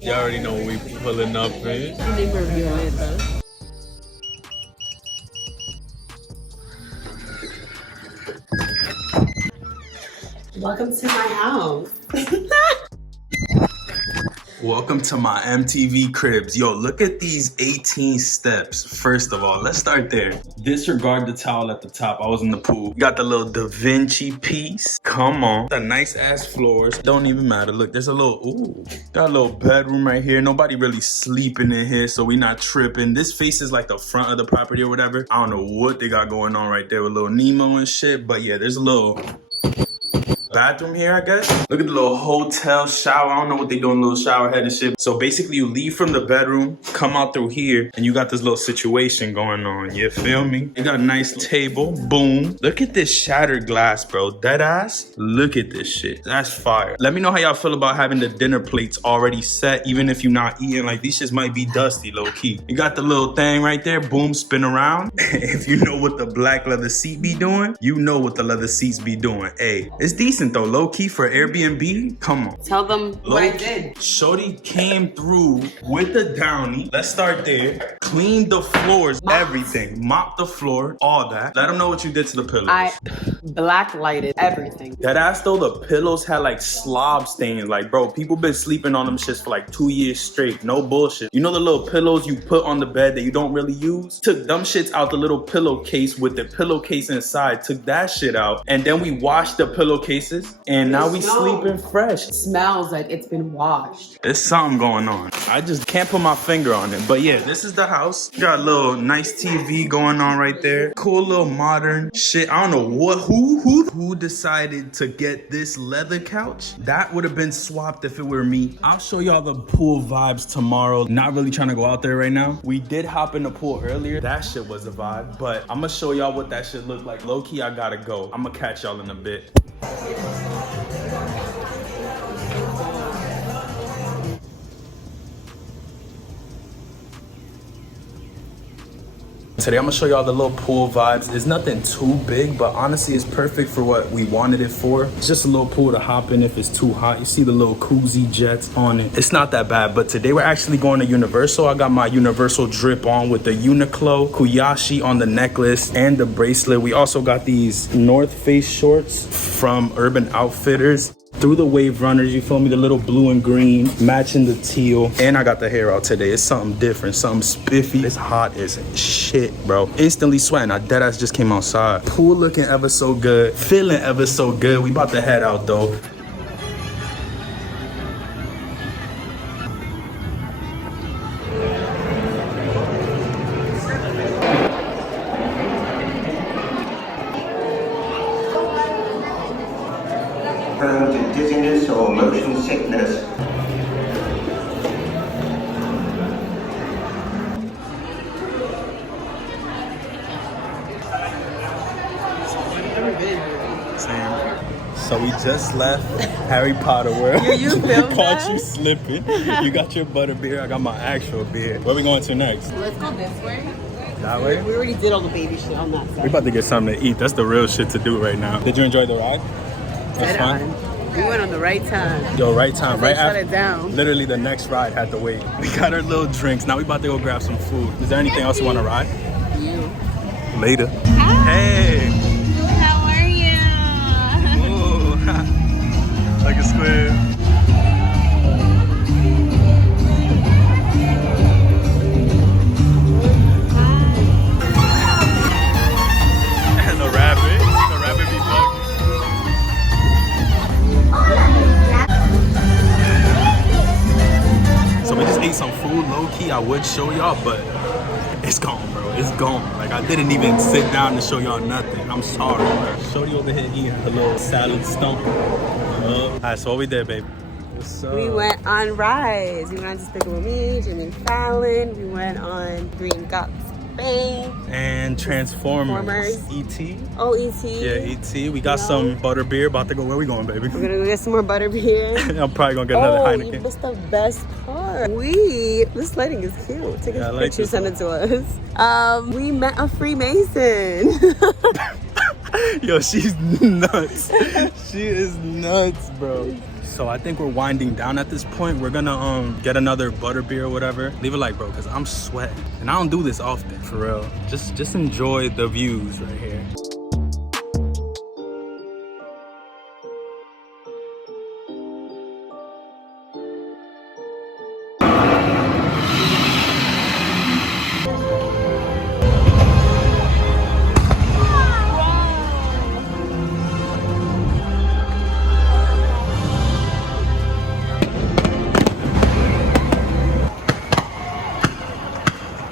You already know what we pulling up in. Welcome to my house. Welcome to my MTV cribs. Yo, look at these 18 steps. First of all, let's start there. Disregard the towel at the top. I was in the pool. Got the little Da Vinci piece. Come on. The nice ass floors. Don't even matter. Look, there's a little, ooh. Got a little bedroom right here. Nobody really sleeping in here, so we not tripping. This faces like the front of the property or whatever. I don't know what they got going on right there with little Nemo and shit, but yeah, there's a little bathroom here, I guess. Look at the little hotel shower. I don't know what they do in the little shower head and shit. So basically you leave from the bedroom, come out through here, and you got this little situation going on. You feel me? You got a nice table. Boom. Look at this shattered glass, bro. Dead ass. Look at this shit. That's fire. Let me know how y'all feel about having the dinner plates already set, even if you're not eating. Like, these shits might be dusty, low key. You got the little thing right there. Boom, spin around. If you know what the black leather seat be doing, you know what the leather seats be doing. Hey, it's decent though, low key for Airbnb. Come on. Tell them what I did. Shorty came through with the downy. Let's start there. Cleaned the floors, everything. Mopped the floor, all that. Let them know what you did to the pillows. I black lighted everything. That ass though, the pillows had like slob stains. Like, bro, people been sleeping on them shits for like 2 years straight. No bullshit. You know the little pillows you put on the bed that you don't really use? Took them shits out the little pillowcase with the pillowcase inside. Took that shit out. And then we washed the pillowcases. And now we sleeping fresh. It smells like it's been washed. There's something going on. I just can't put my finger on it. But yeah, this is the house. Got a little nice TV going on right there. Cool little modern shit. I don't know who decided to get this leather couch. That would have been swapped if it were me. I'll show y'all the pool vibes tomorrow. Not really trying to go out there right now. We did hop in the pool earlier. That shit was a vibe. But I'm gonna show y'all what that shit look like. Low key, I gotta go. I'm gonna catch y'all in a bit. Today I'm gonna show y'all the little pool vibes. It's nothing too big, but honestly it's perfect for what we wanted it for. It's just a little pool to hop in if it's too hot. You see the little koozie jets on it. It's not that bad, but today we're actually going to Universal. I got my Universal drip on with the Uniqlo Kuyashi on the necklace and the bracelet. We also got these North Face shorts from Urban Outfitters. Through the Wave Runners, you feel me? The little blue and green, matching the teal. And I got the hair out today. It's something different, something spiffy. It's hot as shit, bro. Instantly sweating. I deadass just came outside. Pool looking ever so good. Feeling ever so good. We about to head out though. To dizziness or motion sickness. So we just left Harry Potter World. You filmed caught that? you slipping. You got your butter beer. I got my actual beer. Where we going to next? Let's go this way. That way? We already did all the baby shit on that side. We about to get something to eat. That's the real shit to do right now. Did you enjoy the ride? That's fun. We went on the right time. Yo, right time. Right shut after. it down. Literally the next ride had to wait. We got our little drinks. Now we about to go grab some food. Is there anything else you want to ride? You. Later. Hi. Hey. How are you? Ooh. Like a squid. And the rabbit. The rabbit be bugging. So we just ate some food, low key. I would show y'all, but it's gone, bro. It's gone. Like, I didn't even sit down to show y'all nothing. I'm sorry, bro. Shorty over here eating her little salad stump. All right, so what we did, baby? What's up? We went on rides. We went on Despicable Me, Jimmy Fallon. We went on Green Guts Spain. And Transformers. E.T. Oh, E.T. Yeah, E.T. We got some butter beer. About to go. Where we going, baby? We're gonna go get some more butter beer. I'm probably gonna get another You Heineken. missed the best part. This lighting is cute. Take a I like picture, this send it to us. We met a Freemason. Yo, she's nuts. She is nuts, bro. So I think we're winding down at this point. We're gonna get another butterbeer or whatever. Leave a like, bro, because I'm sweating. And I don't do this often, for real. Just enjoy the views right here.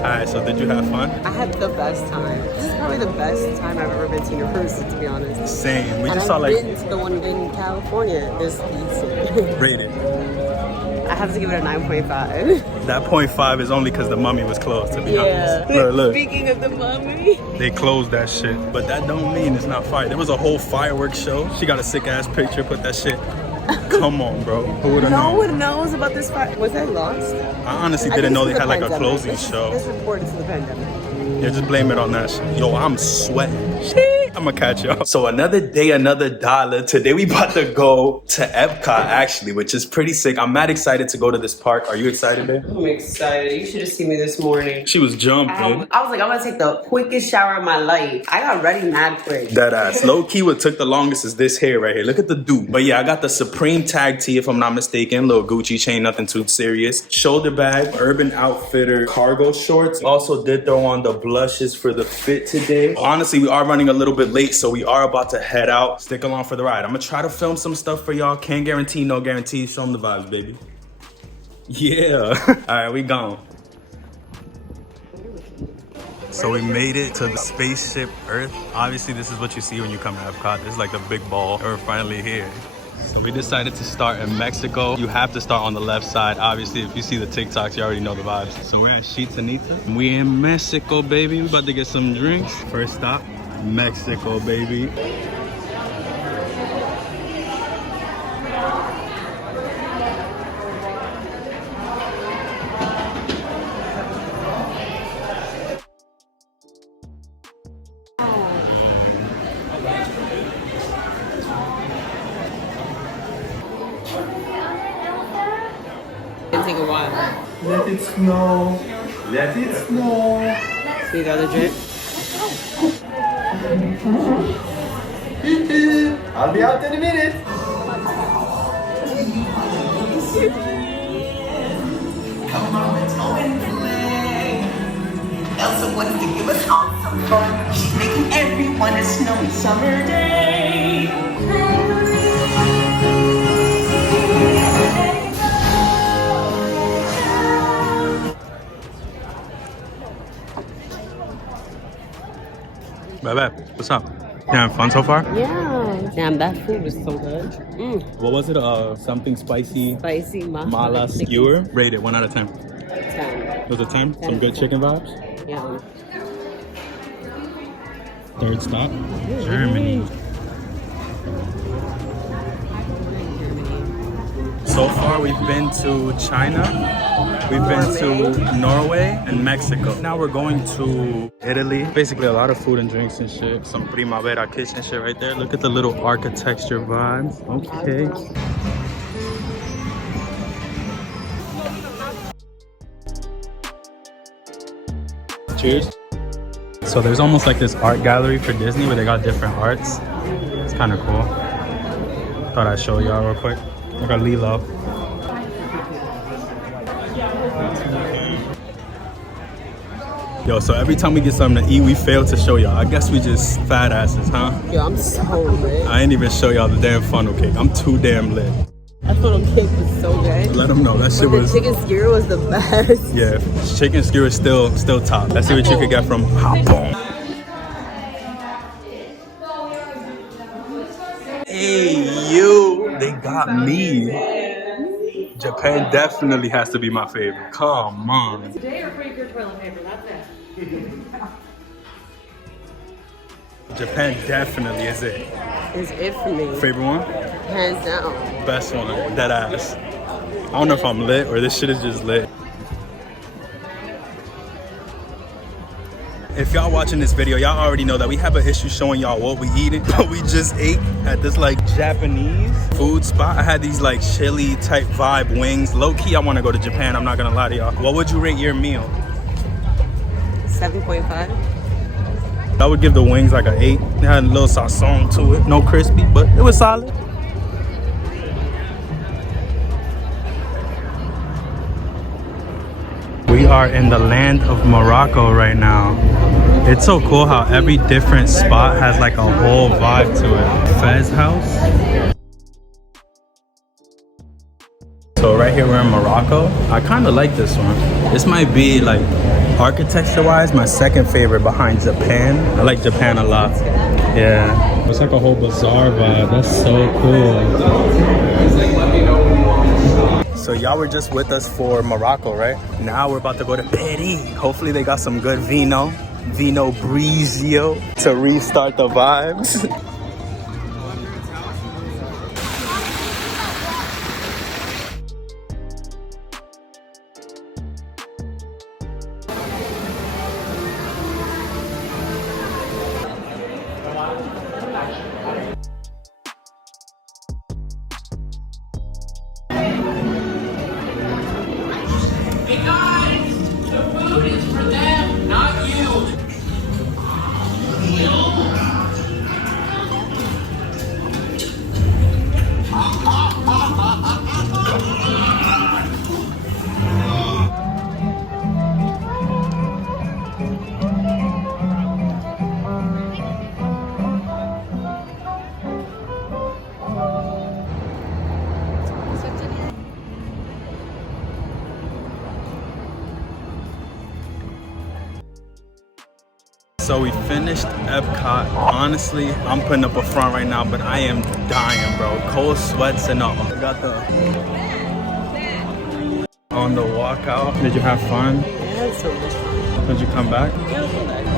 Alright, so did you have fun? I had the best time. This is probably the best time I've ever been to Universal, to be honest. Same. We And just saw I've like been to the one in California this season. rated. I have to give it a 9.5. That 0.5 is only because the Mummy was closed, to be honest. Look. Speaking of the Mummy. They closed that shit. But that don't mean it's not fire. There was a whole fireworks show. She got a sick ass picture, put that shit. Come on, bro. Who would have known? No one knows about this fire. Was I lost? I honestly didn't know they had like a closing show. This reported to the pandemic. Yeah, just blame it on that shit. Yo, I'm sweating. I'm gonna catch y'all. So another day, another dollar. Today we about to go to Epcot actually, which is pretty sick. I'm mad excited to go to this park. Are you excited, babe? I'm excited. You should have seen me this morning. She was jumping. I was like, I'm gonna take the quickest shower of my life. I got ready mad quick. That ass. Low key, what took the longest is this hair right here. Look at the do. But yeah, I got the Supreme tag tee, if I'm not mistaken. Little Gucci chain, nothing too serious. Shoulder bag, Urban Outfitter cargo shorts. Also did throw on the blushes for the fit today. Honestly, we are running a little bit late, so we are about to head out. Stick along for the ride. I'm gonna try to film some stuff for y'all. Can't guarantee, no guarantee. Show them the vibes, baby. Yeah. All right, we gone. So we made it to the spaceship Earth. Obviously, this is what you see when you come to Epcot. This is like the big ball. We're finally here. So we decided to start in Mexico. You have to start on the left side. Obviously, if you see the TikToks, you already know the vibes. So we're at Chichen-Itza. We in Mexico, baby. We about to get some drinks. First stop, Mexico, baby. It'll take a while. Let it snow. Let it snow. You got a drink? I'll be out in a minute. Come on, let's go and play. Elsa wants to give us all some fun. She's making everyone a snowy summer day. Bye-bye. What's up? You having fun so far? Yeah. Damn, that food was so good. What was it? Something spicy? Spicy Mala skewer? Rated 1 out of 10. 10. Was it 10? Some good chicken vibes? Yeah. Third stop, Germany. So far we've been to China, we've been to Norway and Mexico. Now we're going to Italy. Basically a lot of food and drinks and shit. Some Primavera kitchen shit right there. Look at the little architecture vibes. Okay. Cheers. So there's almost like this art gallery for Disney where they got different arts. It's kind of cool. Thought I'd show y'all real quick. I got Lilo. Yo, so every time we get something to eat, we fail to show y'all. I guess we just fat asses, huh? Yo, I'm so lit. I ain't even show y'all the damn funnel cake. I'm too damn lit. That funnel cake was so good. Let them know that shit But was. the chicken skewer was the best. Yeah, chicken skewer is still top. Let's see what you could get from Hopon. Hey, you! They got me. Japan definitely has to be my favorite. Come on. Today or break your toilet paper, that's it. Japan definitely is it. It's it for me. Favorite one? Hands down. Best one. Dead ass. I don't know if I'm lit or this shit is just lit. If y'all watching this video, y'all already know that we have an issue showing y'all what we eating. But we just ate at this like Japanese food spot. I had these like chili type vibe wings. Low key, I want to go to Japan. I'm not gonna lie to y'all. What would you rate your meal? 7.5. I would give the wings like an 8. It had a little sazon to it. No crispy, but it was solid. We are in the land of Morocco right now. It's so cool how every different spot has like a whole vibe to it. Fez house. So right here we're in Morocco. I kind of like this one. This might be like architecture wise my second favorite behind Japan. I like Japan a lot. Yeah. It's like a whole bazaar vibe. That's so cool. So y'all were just with us for Morocco, right? Now we're about to go to Paris. Hopefully they got some good Vino Brizio to restart the vibes. So we finished Epcot. Honestly, I'm putting up a front right now, but I am dying, bro. Cold sweats and all. I got the on the walkout. Did you have fun? Yeah, it's so much fun. Did you come back? Yeah, I'll come back.